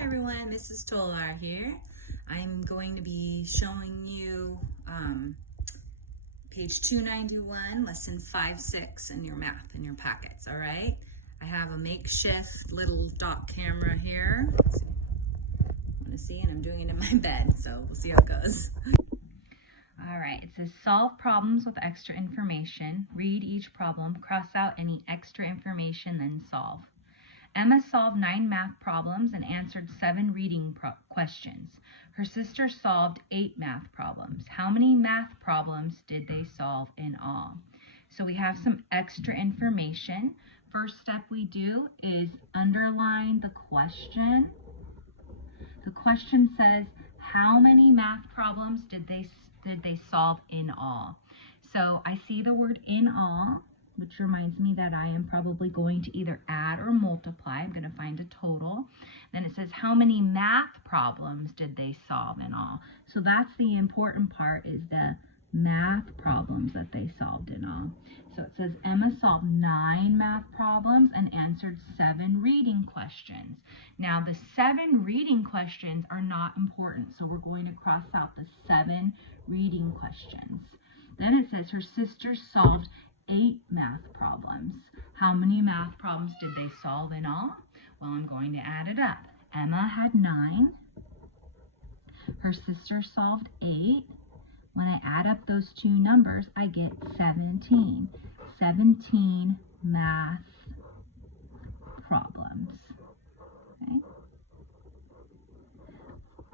Hi everyone, Mrs. Tolar here. I'm going to be showing you page 291, lesson 5-6 in your math in your packets, all right? I have a makeshift little dot camera here. Want to see? And I'm doing it in my bed, so we'll see how it goes. All right, it says solve problems with extra information. Read each problem, cross out any extra information, then solve. Emma solved 9 math problems and answered 7 reading questions. Her sister solved 8 math problems. How many math problems did they solve in all? So we have some extra information. First step we do is underline the question. The question says, how many math problems did they solve in all? So I see the word in all, which reminds me that I am probably going to either add or multiply. I'm going to find a total. Then it says, how many math problems did they solve in all? So that's the important part, is the math problems that they solved in all. So it says Emma solved 9 math problems and answered 7 reading questions. Now the 7 reading questions are not important, so we're going to cross out the 7 reading questions. Then it says her sister solved 8 math problems. How many math problems did they solve in all? Well, I'm going to add it up. Emma had 9. Her sister solved 8. When I add up those two numbers, I get 17. 17 math problems. Okay.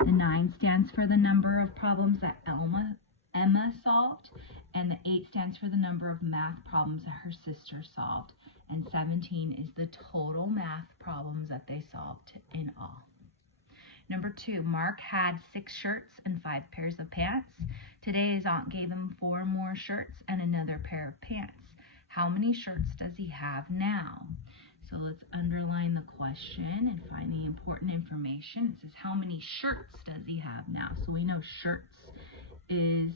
The 9 stands for the number of problems that Emma solved, and the 8 stands for the number of math problems that her sister solved. And 17 is the total math problems that they solved in all. Number 2, Mark had 6 shirts and 5 pairs of pants. Today his aunt gave him 4 more shirts and another pair of pants. How many shirts does he have now? So let's underline the question and find the important information. It says, how many shirts does he have now? So we know shirts is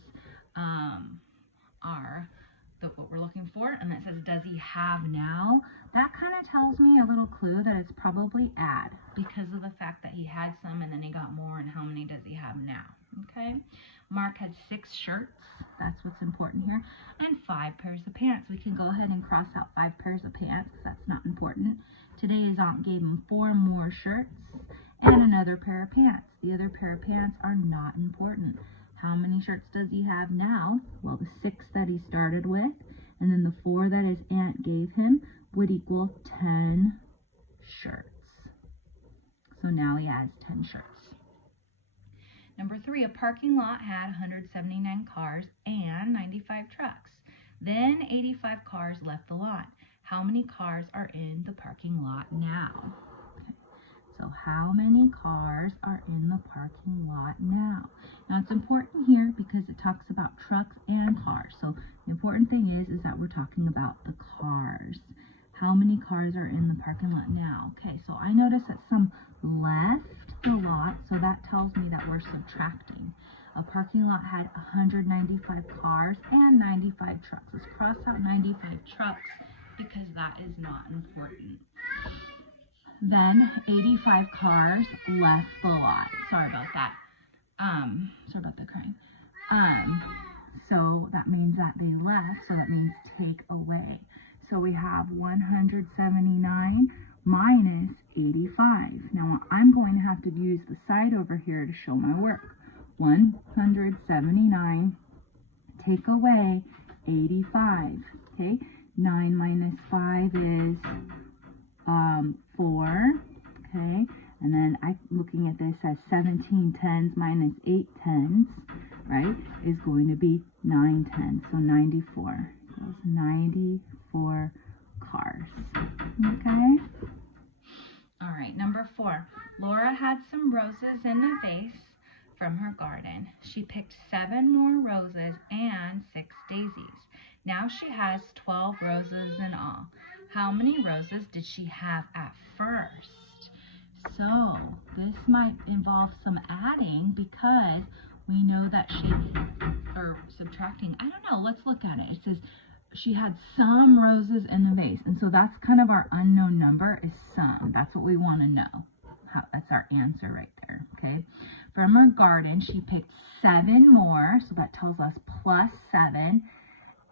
what we're looking for, and it says, does he have now? That kind of tells me a little clue that it's probably add, because of the fact that he had some and then he got more, and how many does he have now? Okay, Mark had 6 shirts, that's what's important here, and 5 pairs of pants. We can go ahead and cross out 5 pairs of pants because that's not important. Today his aunt gave him 4 more shirts and another pair of pants. The other pair of pants are not important. How many shirts does he have now? Well, the 6 that he started with, and then the 4 that his aunt gave him would equal 10 shirts. So now he has 10 shirts. Number 3, a parking lot had 179 cars and 95 trucks. Then 85 cars left the lot. How many cars are in the parking lot now? Okay. So how many cars are in the parking lot now? Now it's important here because it talks about trucks and cars. So the important thing is that we're talking about the cars. How many cars are in the parking lot now? Okay, so I notice that some left the lot, so that tells me that we're subtracting. A parking lot had 195 cars and 95 trucks. Let's cross out 95 trucks because that is not important. Then 85 cars left the lot. Sorry about that. Sorry about the crying. So that means that they left, so that means take away. So we have 179 minus 85. Now I'm going to have to use the side over here to show my work. 179 take away 85. Okay, 9 minus 5 is 4. Okay, and then looking at this as 17 tens minus 8 tens, right, is going to be 9 tens, so 94. So it's 94 cars. Okay. All right, number 4. Laura had some roses in a vase from her garden. She picked 7 more roses and 6 daisies. Now she has 12 roses in all. How many roses did she have at first? So this might involve some adding because we know that subtracting. I don't know, let's look at it. It says she had some roses in the vase, and so that's kind of our unknown number, is some. That's what we want to know. That's That's our answer right there, okay? From her garden, she picked 7 more, so that tells us plus 7,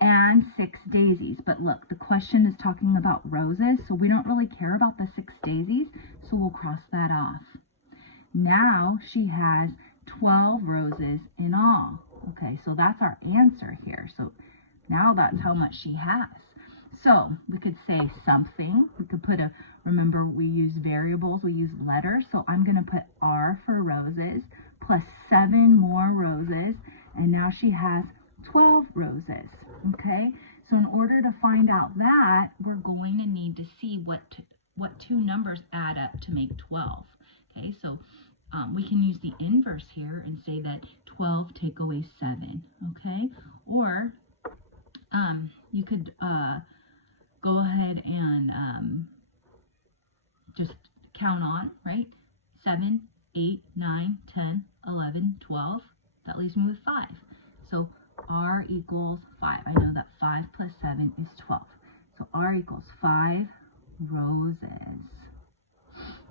and 6 daisies. But look, the question is talking about roses, so we don't really care about the 6 daisies, so we'll cross that off. Now she has 12 roses in all. Okay, so that's our answer here. So now that's how much she has. So we could say something. We could put remember we use variables, we use letters. So I'm going to put R for roses plus 7 more roses. And now she has 12 roses. Okay, so in order to find out that, we're going to need to see what 2 numbers add up to make 12. Okay, so we can use the inverse here and say that 12 take away 7, okay? Or you could go ahead and just count on, right? 7, 8, 9, 10, 11, 12. That leaves me with 5. So R equals 5. I know that 5 plus 7 is 12. So R equals 5 roses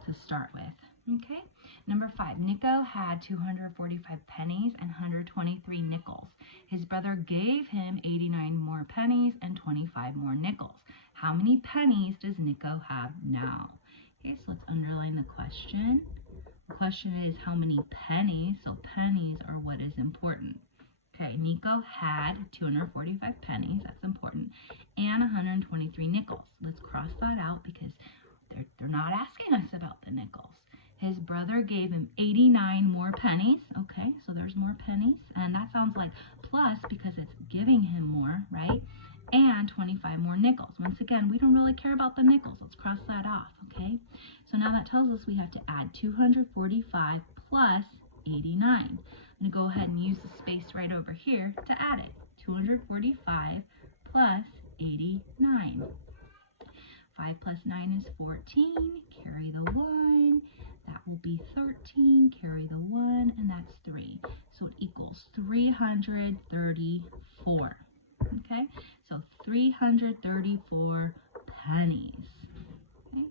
to start with. Okay, number 5. Nico had 245 pennies and 123 nickels. His brother gave him 89 more pennies and 25 more nickels. How many pennies does Nico have now? Okay, so let's underline the question. The question is how many pennies, so pennies are what is important. Okay, Nico had 245 pennies, that's important, and 123 nickels. Let's cross that out because they're not asking us about the nickels. His brother gave him 89 more pennies. Okay, so there's more pennies. And that sounds like plus because it's giving him more, right? And 25 more nickels. Once again, we don't really care about the nickels. Let's cross that off, okay? So now that tells us we have to add 245 plus 89. I'm going to go ahead and use the space right over here to add it. 245 plus 89. 5 plus 9 is 14. Carry the 1. That will be 13, carry the 1, and that's 3. So it equals 334. Okay, so 334 pennies. Okay,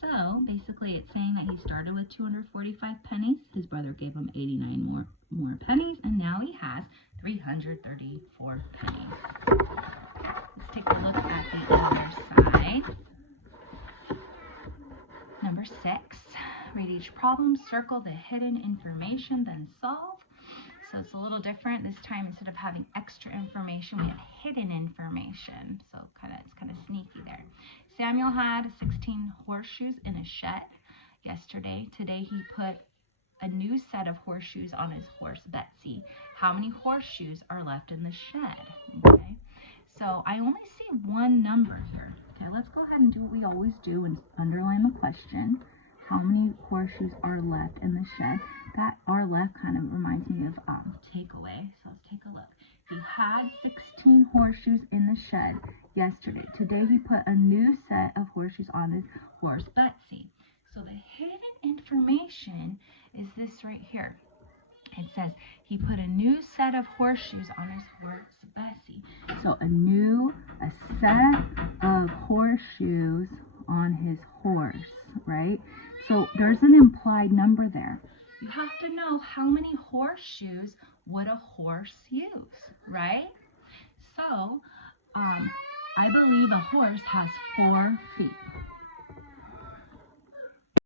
so basically it's saying that he started with 245 pennies. His brother gave him 89 more pennies, and now he has 334 pennies. Let's take a look at the other side. Number 6. Read each problem, circle the hidden information, then solve. So it's a little different. This time, instead of having extra information, we have hidden information. So it's kind of sneaky there. Samuel had 16 horseshoes in a shed yesterday. Today, he put a new set of horseshoes on his horse, Betsy. How many horseshoes are left in the shed? Okay. So I only see one number here. Okay, let's go ahead and do what we always do and underline the question. How many horseshoes are left in the shed? That are left kind of reminds me of takeaway. So let's take a look. He had 16 horseshoes in the shed yesterday. Today he put a new set of horseshoes on his horse, Betsy. So the hidden information is this right here. It says he put a new set of horseshoes on his horse, Bessie. So a set of horseshoes on his horse, right? So there's an implied number there. You have to know how many horseshoes would a horse use, right? So I believe a horse has 4 feet.